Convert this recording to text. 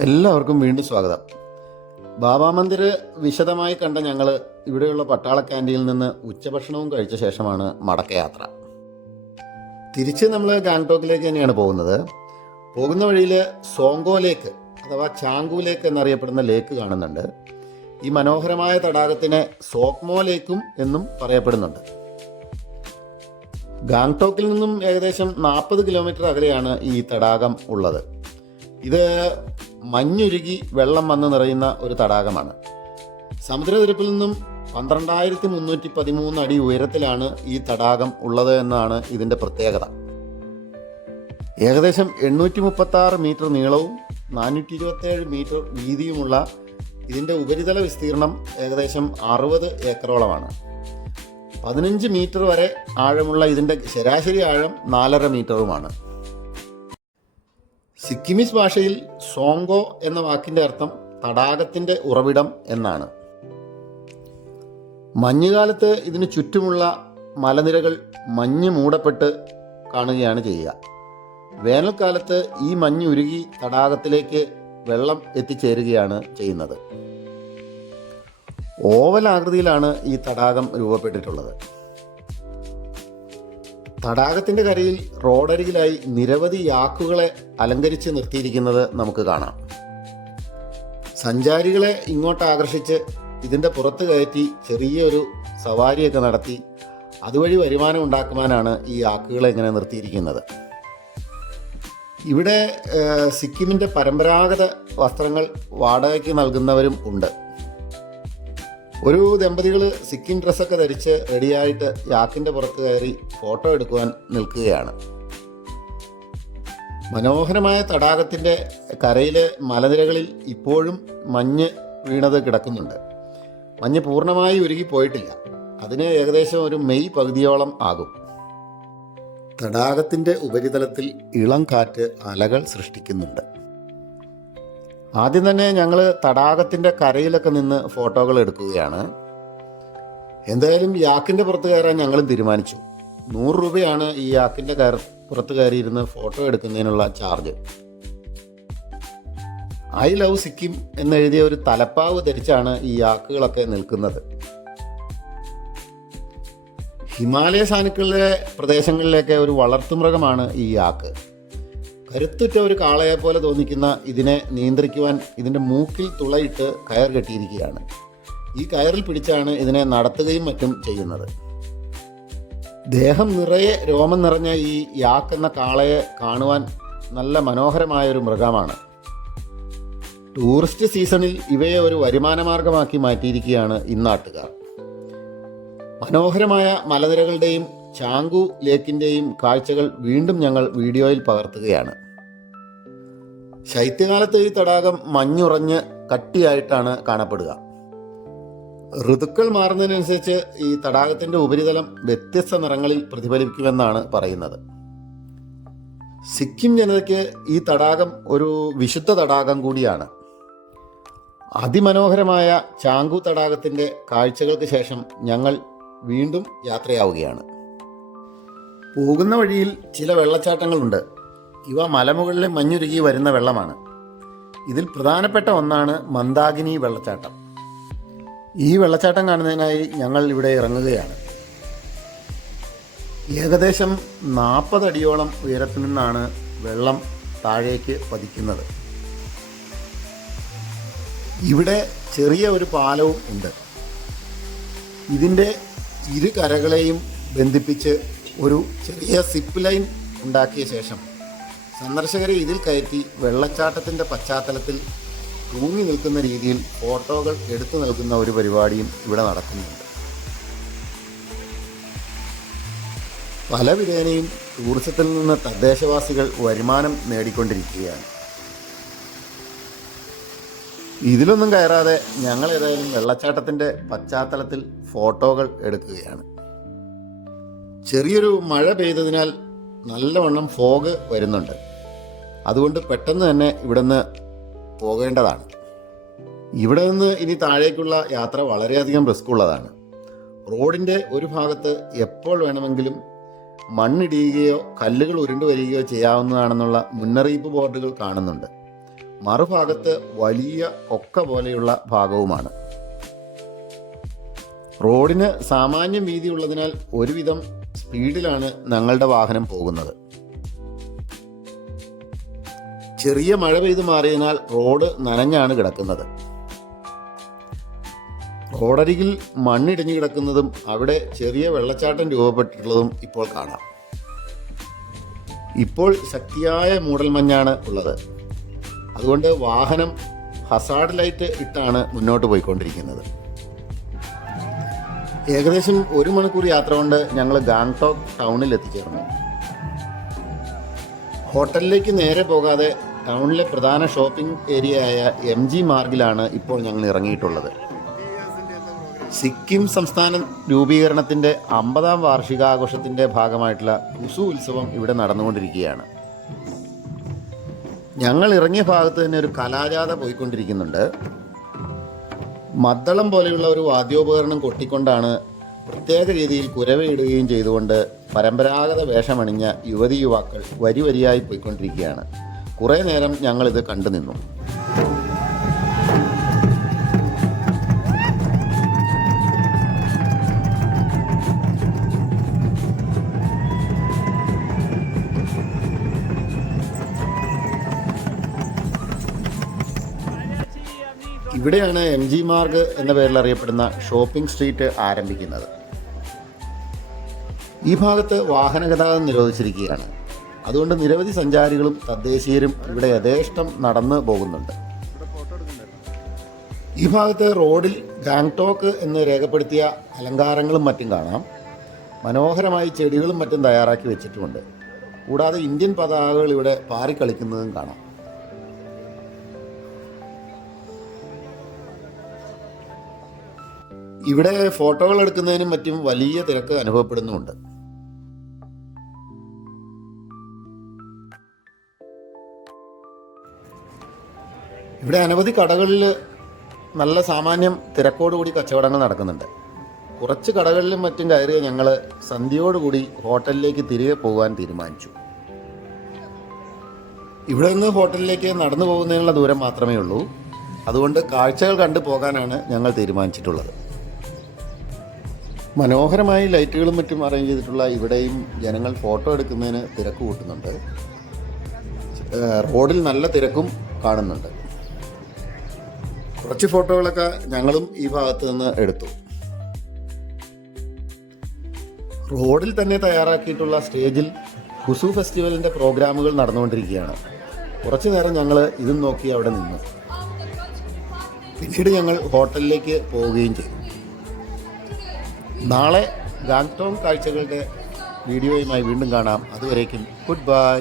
എല്ലാവർക്കും വീണ്ടും സ്വാഗതം. ബാബാ മന്ദിർ വിശദമായി കണ്ട ഞങ്ങൾ ഇവിടെയുള്ള പട്ടാള ക്യാന്റീനിൽ നിന്ന് ഉച്ചഭക്ഷണവും കഴിച്ച ശേഷമാണ് മടക്കയാത്ര തിരിച്ച് നമ്മൾ ഗാങ്ടോക്കിലേക്ക് തന്നെയാണ് പോകുന്നത്. പോകുന്ന വഴിയിൽ സോങ്കോ ലേക്ക് അഥവാ ചാങ്കു ലേക്ക് എന്നറിയപ്പെടുന്ന ലേക്ക് കാണുന്നുണ്ട്. ഈ മനോഹരമായ തടാകത്തിനെ സോക്മോ ലേക്കും എന്നും പറയപ്പെടുന്നുണ്ട്. ഗാങ്ടോക്കിൽ നിന്നും ഏകദേശം നാൽപ്പത് കിലോമീറ്റർ അകലെയാണ് ഈ തടാകം ഉള്ളത്. ഇത് മഞ്ഞുരുകി വെള്ളം വന്ന് നിറയുന്ന ഒരു തടാകമാണ്. സമുദ്രനിരപ്പിൽ നിന്നും പന്ത്രണ്ടായിരത്തി മുന്നൂറ്റി പതിമൂന്ന് അടി ഉയരത്തിലാണ് ഈ തടാകം ഉള്ളത് എന്നാണ് ഇതിന്റെ പ്രത്യേകത. ഏകദേശം എണ്ണൂറ്റി മുപ്പത്തി ആറ് മീറ്റർ നീളവും നാനൂറ്റി ഇരുപത്തേഴ് മീറ്റർ വീതിയുമുള്ള ഇതിന്റെ ഉപരിതല വിസ്തീർണം ഏകദേശം അറുപത് ഏക്കറോളമാണ്. പതിനഞ്ച് മീറ്റർ വരെ ആഴമുള്ള ഇതിന്റെ ശരാശരി ആഴം നാലര മീറ്ററുമാണ്. സിക്കിമീസ് ഭാഷയിൽ സോങ്കോ എന്ന വാക്കിന്റെ അർത്ഥം തടാകത്തിന്റെ ഉറവിടം എന്നാണ്. മഞ്ഞുകാലത്ത് ഇതിന് ചുറ്റുമുള്ള മലനിരകൾ മഞ്ഞ് മൂടപ്പെട്ട് കാണുകയാണ് ചെയ്യുക. വേനൽക്കാലത്ത് ഈ മഞ്ഞ് ഉരുകി തടാകത്തിലേക്ക് വെള്ളം എത്തിച്ചേരുകയാണ് ചെയ്യുന്നത്. ഓവൽ ആകൃതിയിലാണ് ഈ തടാകം രൂപപ്പെട്ടിട്ടുള്ളത്. തടാകത്തിന്റെ കരയിൽ റോഡരികിലായി നിരവധി യാക്കുകളെ അലങ്കരിച്ച് നിർത്തിയിരിക്കുന്നത് നമുക്ക് കാണാം. സഞ്ചാരികളെ ഇങ്ങോട്ട് ആകർഷിച്ച് ഇതിന്റെ പുറത്ത് കയറ്റി ചെറിയൊരു സവാരിയൊക്കെ നടത്തി അതുവഴി വരുമാനം ഉണ്ടാക്കുവാനാണ് ഈ ആക്കുകളെ ഇങ്ങനെ നിർത്തിയിരിക്കുന്നത്. ഇവിടെ സിക്കിമിന്റെ പരമ്പരാഗത വസ്ത്രങ്ങൾ വാടകയ്ക്ക് നൽകുന്നവരും ഉണ്ട്. ഒരു ദമ്പതികൾ സിക്കിം ഡ്രസ്സൊക്കെ ധരിച്ച് റെഡിയായിട്ട് യാക്കിന്റെ പുറത്ത് കയറി ഫോട്ടോ എടുക്കുവാൻ നിൽക്കുകയാണ്. മനോഹരമായ തടാകത്തിന്റെ കരയിലെ മലനിരകളിൽ ഇപ്പോഴും മഞ്ഞ് വീണത് കിടക്കുന്നുണ്ട്. മഞ്ഞ് പൂർണമായി ഉരുകി പോയിട്ടില്ല. അതിന് ഏകദേശം ഒരു മെയ് പകുതിയോളം ആകും. തടാകത്തിന്റെ ഉപരിതലത്തിൽ ഇളം കാറ്റ് അലകൾ സൃഷ്ടിക്കുന്നുണ്ട്. ആദ്യം തന്നെ ഞങ്ങൾ തടാകത്തിന്റെ കരയിലൊക്കെ നിന്ന് ഫോട്ടോകൾ എടുക്കുകയാണ്. എന്തായാലും യാക്കിന്റെ പുറത്ത് കയറാൻ ഞങ്ങളും തീരുമാനിച്ചു. നൂറ് രൂപയാണ് ഈ യാക്കിന്റെ കയർ പുറത്ത് കയറിയിരുന്ന് ഫോട്ടോ എടുക്കുന്നതിനുള്ള ചാർജ്. ഐ ലവ് സിക്കിം എന്നെഴുതിയ ഒരു തലപ്പാവ് ധരിച്ചാണ് ഈ യാക്കുകളൊക്കെ നിൽക്കുന്നത്. ഹിമാലയ സാനുക്കളിലെ പ്രദേശങ്ങളിലേക്ക് ഒരു വളർത്തുമൃഗമാണ് ഈ യാക്ക്. കരുത്തുറ്റ ഒരു കാളയെ പോലെ തോന്നിക്കുന്ന ഇതിനെ നിയന്ത്രിക്കുവാൻ ഇതിന്റെ മൂക്കിൽ തുളയിട്ട് കയർ കെട്ടിയിരിക്കുകയാണ്. ഈ കയറിൽ പിടിച്ചാണ് ഇതിനെ നടത്തുകയും മറ്റും ചെയ്യുന്നത്. ദേഹം നിറയെ രോമം നിറഞ്ഞ ഈ യാക്ക് എന്ന കാളയെ കാണുവാൻ നല്ല മനോഹരമായ ഒരു മൃഗമാണ്. ടൂറിസ്റ്റ് സീസണിൽ ഇവയെ ഒരു വരുമാനമാർഗമാക്കി മാറ്റിയിരിക്കുകയാണ് ഇന്നാട്ടുകാർ മനോഹരമായ മലനിരകളുടെയും ചാങ്കു ലേക്കിന്റെയും കാഴ്ചകൾ വീണ്ടും ഞങ്ങൾ വീഡിയോയിൽ പകർത്തുകയാണ്. ശൈത്യകാലത്ത് ഈ തടാകം മഞ്ഞുറഞ്ഞ് കട്ടിയായിട്ടാണ് കാണപ്പെടുക. ഋതുക്കൾ മാറുന്നതിനനുസരിച്ച് ഈ തടാകത്തിന്റെ ഉപരിതലം വ്യത്യസ്ത നിറങ്ങളിൽ പ്രതിഫലിക്കുമെന്നാണ് പറയുന്നത്. സിക്കിം ജനതയ്ക്ക് ഈ തടാകം ഒരു വിശുദ്ധ തടാകം കൂടിയാണ്. അതിമനോഹരമായ ചാങ്കു തടാകത്തിന്റെ കാഴ്ചകൾക്ക് ശേഷം ഞങ്ങൾ വീണ്ടും യാത്രയാവുകയാണ്. പോകുന്ന വഴിയിൽ ചില വെള്ളച്ചാട്ടങ്ങളുണ്ട്. ഇവ മലമുകളിലെ മഞ്ഞുരുകി വരുന്ന വെള്ളമാണ്. ഇതിൽ പ്രധാനപ്പെട്ട ഒന്നാണ് മന്ദാകിനി വെള്ളച്ചാട്ടം. ഈ വെള്ളച്ചാട്ടം കാണുന്നതിനായി ഞങ്ങൾ ഇവിടെ ഇറങ്ങുകയാണ്. ഏകദേശം നാൽപ്പത് അടിയോളം ഉയരത്തിൽ നിന്നാണ് വെള്ളം താഴേക്ക് പതിക്കുന്നത്. ഇവിടെ ചെറിയ ഒരു പാലവും ഉണ്ട്. ഇതിന്റെ ഇരു കരകളെയും ബന്ധിപ്പിച്ച് ഒരു ചെറിയ സിപ്പ് ലൈൻ ഉണ്ടാക്കിയ ശേഷം സന്ദർശകരെ ഇതിൽ കയറ്റി വെള്ളച്ചാട്ടത്തിന്റെ പശ്ചാത്തലത്തിൽ തൂങ്ങി നിൽക്കുന്ന രീതിയിൽ ഫോട്ടോകൾ എടുത്തു നൽകുന്ന ഒരു പരിപാടിയും ഇവിടെ നടക്കുന്നുണ്ട്. പല വിധേനയും ടൂറിസത്തിൽ നിന്ന് തദ്ദേശവാസികൾ വരുമാനം നേടിക്കൊണ്ടിരിക്കുകയാണ്. ഇതിലൊന്നും കയറാതെ ഞങ്ങൾ ഏതായാലും വെള്ളച്ചാട്ടത്തിന്റെ പശ്ചാത്തലത്തിൽ ഫോട്ടോകൾ എടുക്കുകയാണ്. ചെറിയൊരു മഴ പെയ്തതിനാൽ നല്ലവണ്ണം ഫോഗ് വരുന്നുണ്ട്. അതുകൊണ്ട് പെട്ടെന്ന് തന്നെ ഇവിടുന്ന് പോകേണ്ടതാണ്. ഇവിടെ നിന്ന് ഇനി താഴേക്കുള്ള യാത്ര വളരെയധികം റിസ്ക് ഉള്ളതാണ് റോഡിന്റെ ഒരു ഭാഗത്ത് എപ്പോൾ വേണമെങ്കിലും മണ്ണിടിയുകയോ കല്ലുകൾ ഉരുണ്ടു വരികയോ ചെയ്യാവുന്നതാണെന്നുള്ള മുന്നറിയിപ്പ് ബോർഡുകൾ കാണുന്നുണ്ട്. മറുഭാഗത്ത് വലിയ കൊക്ക പോലെയുള്ള ഭാഗവുമാണ്. റോഡിന് സാമാന്യം വീതിയുള്ളതിനാൽ ഒരുവിധം സ്പീഡിലാണ് ഞങ്ങളുടെ വാഹനം പോകുന്നത്. ചെറിയ മഴ പെയ്ത് മാറിയതിനാൽ റോഡ് നനഞ്ഞാണ് കിടക്കുന്നത്. റോഡരികിൽ മണ്ണിടിഞ്ഞു കിടക്കുന്നതും അവിടെ ചെറിയ വെള്ളച്ചാട്ടം രൂപപ്പെട്ടിട്ടുള്ളതും ഇപ്പോൾ കാണാം. ഇപ്പോൾ ശക്തിയായ മൂടൽമഞ്ഞാണ് ഉള്ളത്. അതുകൊണ്ട് വാഹനം ഹസാഡ് ലൈറ്റ് ഇട്ടാണ് മുന്നോട്ട് പോയിക്കൊണ്ടിരിക്കുന്നത്. ഏകദേശം ഒരു മണിക്കൂർ യാത്ര കൊണ്ട് ഞങ്ങൾ ഗാങ്ടോക്ക് ടൗണിൽ എത്തിച്ചേർന്നു. ഹോട്ടലിലേക്ക് നേരെ പോകാതെ ടൗണിലെ പ്രധാന ഷോപ്പിംഗ് ഏരിയയായ എം ജി മാർഗിലാണ് ഇപ്പോൾ ഞങ്ങൾ ഇറങ്ങിയിട്ടുള്ളത്. സിക്കിം സംസ്ഥാന രൂപീകരണത്തിന്റെ അമ്പതാം വാർഷികാഘോഷത്തിന്റെ ഭാഗമായിട്ടുള്ള കുസു ഉത്സവം ഇവിടെ നടന്നുകൊണ്ടിരിക്കുകയാണ്. ഞങ്ങൾ ഇറങ്ങിയ ഭാഗത്ത് തന്നെ ഒരു കലാജാഥ പോയിക്കൊണ്ടിരിക്കുന്നുണ്ട്. മദ്ദളം പോലെയുള്ള ഒരു വാദ്യോപകരണം കൊട്ടിക്കൊണ്ടാണ് പ്രത്യേക രീതിയിൽ കുരവയിടുകയും ചെയ്തുകൊണ്ട് പരമ്പരാഗത വേഷമണിഞ്ഞ യുവതി യുവാക്കൾ വരി വരിയായി പോയിക്കൊണ്ടിരിക്കുകയാണ്. കുറേ നേരം ഞങ്ങളിത് കണ്ടു നിന്നു. ഇവിടെയാണ് എം ജി മാർഗ് എന്ന പേരിൽ അറിയപ്പെടുന്ന ഷോപ്പിംഗ് സ്ട്രീറ്റ് ആരംഭിക്കുന്നത്. ഈ ഭാഗത്ത് വാഹന ഗതാഗതം നിരോധിച്ചിരിക്കുകയാണ്. അതുകൊണ്ട് നിരവധി സഞ്ചാരികളും തദ്ദേശീയരും ഇവിടെ യഥേഷ്ടം നടന്നു പോകുന്നുണ്ട്. ഈ ഭാഗത്തെ റോഡിൽ ഗാങ്ടോക്ക് എന്ന് രേഖപ്പെടുത്തിയ അലങ്കാരങ്ങളും മറ്റും കാണാം. മനോഹരമായി ചെടികളും മറ്റും തയ്യാറാക്കി വെച്ചിട്ടുമുണ്ട്. കൂടാതെ ഇന്ത്യൻ പതാകകൾ ഇവിടെ പാറിക്കളിക്കുന്നതും കാണാം. ഇവിടെ ഫോട്ടോകൾ എടുക്കുന്നതിനും മറ്റും വലിയ തിരക്ക് അനുഭവപ്പെടുന്നുമുണ്ട്. ഇവിടെ അനവധി കടകളിൽ നല്ല സാമാന്യം തിരക്കോടുകൂടി കച്ചവടങ്ങൾ നടക്കുന്നുണ്ട്. കുറച്ച് കടകളിലും മറ്റും കയറിയ ഞങ്ങൾ സന്ധ്യയോടുകൂടി ഹോട്ടലിലേക്ക് തിരികെ പോകാൻ തീരുമാനിച്ചു. ഇവിടെ നിന്ന് ഹോട്ടലിലേക്ക് നടന്നു പോകുന്നതിനുള്ള ദൂരം മാത്രമേ ഉള്ളൂ. അതുകൊണ്ട് കാഴ്ചകൾ കണ്ടു പോകാനാണ് ഞങ്ങൾ തീരുമാനിച്ചിട്ടുള്ളത്. മനോഹരമായി ലൈറ്റുകളും മറ്റും അറേഞ്ച് ചെയ്തിട്ടുള്ള ഇവിടെയും ജനങ്ങൾ ഫോട്ടോ എടുക്കുന്നതിന് തിരക്ക് കൂട്ടുന്നുണ്ട്. റോഡിൽ നല്ല തിരക്കും കാണുന്നുണ്ട്. കുറച്ച് ഫോട്ടോകളൊക്കെ ഞങ്ങളും ഈ ഭാഗത്ത് നിന്ന് എടുത്തു. റോഡിൽ തന്നെ തയ്യാറാക്കിയിട്ടുള്ള സ്റ്റേജിൽ ഹുസു ഫെസ്റ്റിവലിന്റെ പ്രോഗ്രാമുകൾ നടന്നുകൊണ്ടിരിക്കുകയാണ്. കുറച്ചു നേരം ഞങ്ങൾ ഇതും നോക്കി അവിടെ നിന്നു. പിന്നീട് ഞങ്ങൾ ഹോട്ടലിലേക്ക് പോവുകയും ചെയ്തു. നാളെ ഗാങ്ടോങ് കാഴ്ചകളുടെ വീഡിയോയുമായി വീണ്ടും കാണാം. അതുവരേക്കും ഗുഡ് ബൈ.